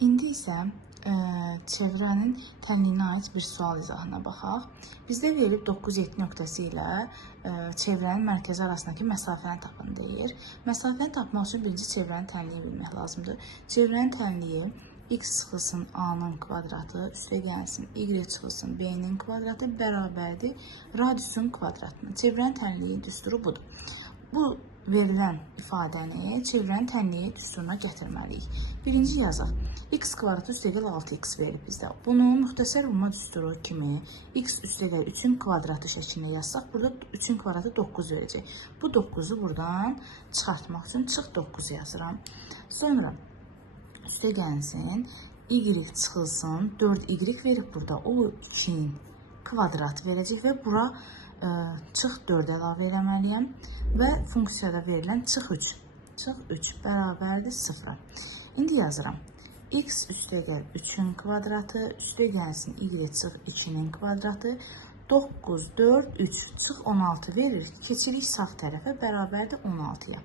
İndi isə çevrənin tənliyinə aid bir sual izahına baxaq. Bizdə verilib 9-7 nöqtəsi ilə çevrənin mərkəzi arasındakı məsafəni tapın deyir. Məsafəni tapmaq üçün birinci çevrənin tənliyini bilmək lazımdır. Çevrənin tənliyi x çıxılsın a-nın kvadratı üstə gəlsin y çıxılsın b-nin kvadratı bərabərdir radiusun kvadratına. Çevrənin tənliyi düsturu budur. Bu verilən ifadəni çevrənin tənliyi düsturuna gətirməliyik. Birinci yazaq. X kvadratı üstəgəl 6x verilib bizdə. Bunu müxtəsər vurma düsturu kimi x üstəgəl 3-ün kvadratı şəklində yazsaq, burada 3-ün kvadratı 9 verəcək. Bu 9-u buradan çıxartmaq üçün çıx 9 yazıram. Sonra üstə gəlsin, y çıxılsın, 4y verib burada. O 2-nin kvadratı verəcək və bura çıx 4 əlavə eləməliyəm və funksiyada verilən çıx 3. Çıx 3 bərabərdir 0. İndi yazıram. X üstəgəl 3-ün kvadratı, üstə gəlsin y çıx 2-nin kvadratı, 9, 4, 3, çıx 16 verir. Keçirik sağ tərəfə bərabərdir 16-ya.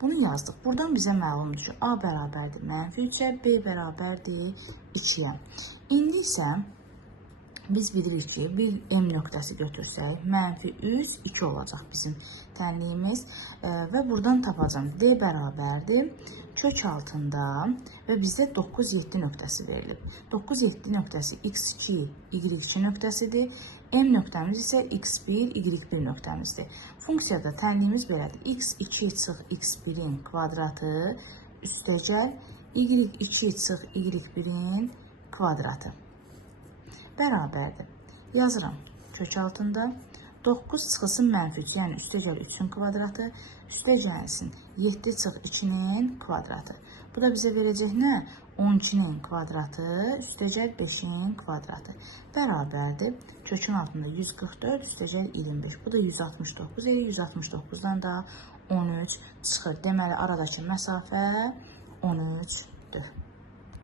Bunu yazdıq. Buradan bizə məlumdur ki, A bərabərdir -3-ə, B bərabərdir 2-yə. İndi isə biz bilirik ki, bir M nöqtəsi götürsək, -3, 2 olacaq bizim tənliyimiz və buradan tapacağım. D bərabərdir kök altında və bizdə 9-7 nöqtəsi verilib. 9-7 nöqtəsi x2, y2 nöqtəsidir. M nöqtəmiz isə x1, y1 nöqtəmizdir. Funksiyada tənliyimiz belədir. x2 çıx x1-in kvadratı üstəgəl y2 çıx y1-in kvadratı bərabərdir. Yazıram kök altında 9 çıxılsın -3, yəni üstəgəl 3-ün kvadratı, üstə gəlsin 7 çıx 2-nin kvadratı. Bu da bizə verəcək nə? 12-nin kvadratı, üstəgəl 5-in kvadratı bərabərdir. Kökün altında 144, üstəgəl 25. Bu da 169 verir. 169-dan da 13 çıxır. Deməli, aradakı məsafə 13-dür.